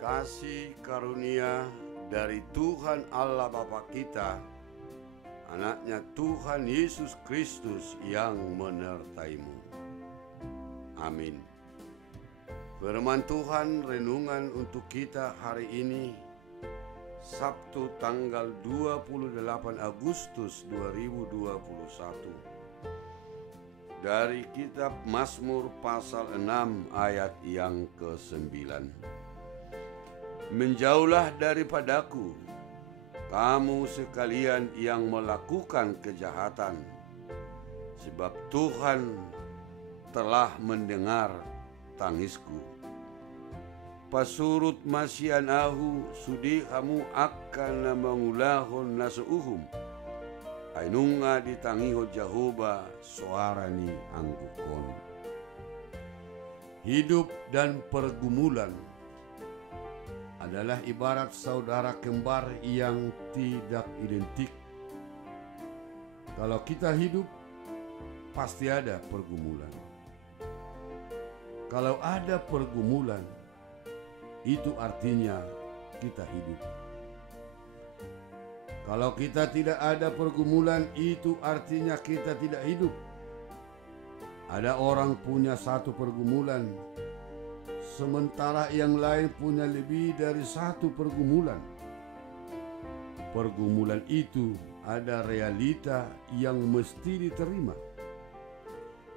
Kasih karunia dari Tuhan Allah Bapa kita, Anaknya Tuhan Yesus Kristus yang menyertaimu. Amin. Firman Tuhan renungan untuk kita hari ini, Sabtu tanggal 28 Agustus 2021. Dari kitab Mazmur pasal 6 ayat yang ke-9. Menjauhlah daripadaku, kamu sekalian yang melakukan kejahatan, sebab Tuhan telah mendengar tangisku. Pasurut masianahu sudi kamu akan mengulahon nasuuhum, ainunga ditangiho Jehovah suarani anggukon. Hidup dan pergumulan adalah ibarat saudara kembar yang tidak identik. Kalau kita hidup, pasti ada pergumulan. Kalau ada pergumulan, itu artinya kita hidup. Kalau kita tidak ada pergumulan, itu artinya kita tidak hidup. Ada orang punya satu pergumulan, sementara yang lain punya lebih dari satu pergumulan. Pergumulan itu ada realita yang mesti diterima.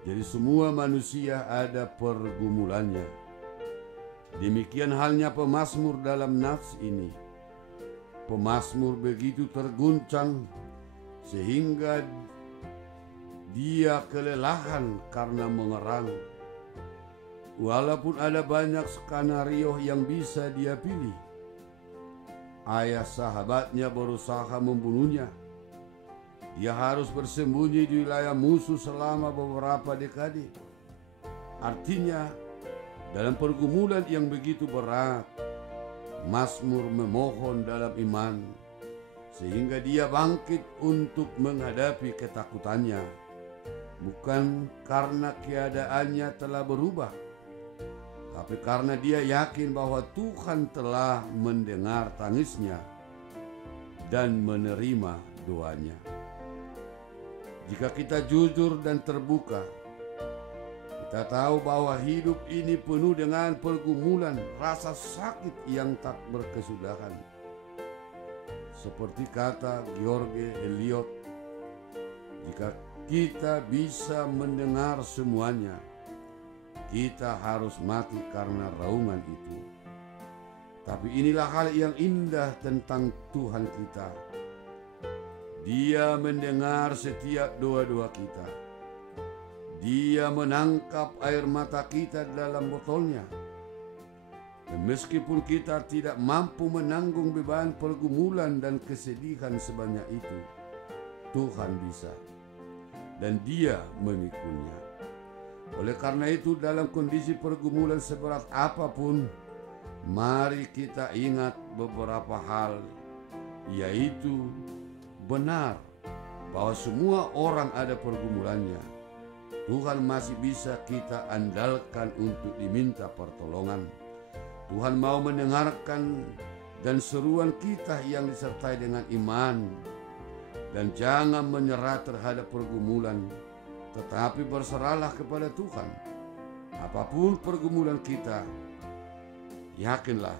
Jadi semua manusia ada pergumulannya. Demikian halnya pemazmur dalam nats ini. Pemazmur begitu terguncang sehingga dia kelelahan karena mengerang. Walaupun ada banyak skenario yang bisa dia pilih. Ayah sahabatnya berusaha membunuhnya. Dia harus bersembunyi di wilayah musuh selama beberapa dekade. Artinya, dalam pergumulan yang begitu berat, Mazmur memohon dalam iman, sehingga dia bangkit untuk menghadapi ketakutannya. Bukan karena keadaannya telah berubah, tapi karena dia yakin bahwa Tuhan telah mendengar tangisnya dan menerima doanya. Jika kita jujur dan terbuka, kita tahu bahwa hidup ini penuh dengan pergumulan, rasa sakit yang tak berkesudahan. Seperti kata George Eliot, jika kita bisa mendengar semuanya, kita harus mati karena raungan itu. Tapi inilah hal yang indah tentang Tuhan kita. Dia mendengar setiap doa-doa kita. Dia menangkap air mata kita dalam botolnya. Dan meskipun kita tidak mampu menanggung beban pergumulan dan kesedihan sebanyak itu, Tuhan bisa. Dan Dia memikulnya. Oleh karena itu, dalam kondisi pergumulan seberat apapun, mari kita ingat beberapa hal, yaitu benar bahwa semua orang ada pergumulannya. Tuhan masih bisa kita andalkan untuk diminta pertolongan. Tuhan mau mendengarkan dan seruan kita yang disertai dengan iman. Dan jangan menyerah terhadap pergumulan, tetapi berserahlah kepada Tuhan. Apapun pergumulan kita, yakinlah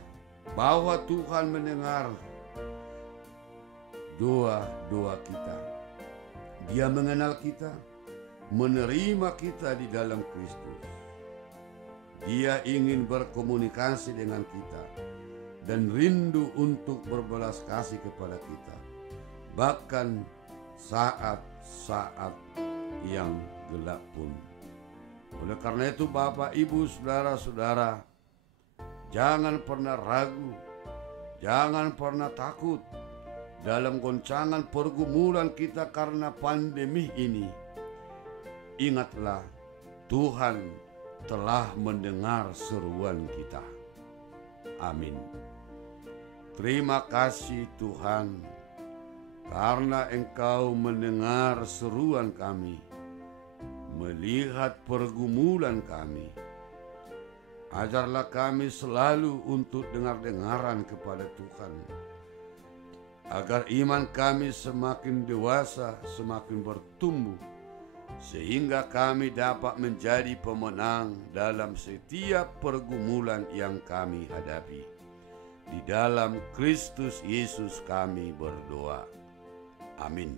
bahwa Tuhan mendengar doa-doa kita. Dia mengenal kita, menerima kita di dalam Kristus. Dia ingin berkomunikasi dengan kita dan rindu untuk berbelas kasih kepada kita, bahkan saat-saat yang gelap pun. Oleh karena itu, Bapak, Ibu, saudara-saudara, jangan pernah ragu, jangan pernah takut dalam goncangan pergumulan kita karena pandemi ini. Ingatlah, Tuhan telah mendengar seruan kita. Amin. Terima kasih Tuhan, karena Engkau mendengar seruan kami, melihat pergumulan kami. Ajarlah kami selalu untuk dengar-dengaran kepada Tuhan, agar iman kami semakin dewasa, semakin bertumbuh, sehingga kami dapat menjadi pemenang dalam setiap pergumulan yang kami hadapi. Di dalam Kristus Yesus kami berdoa. Amin.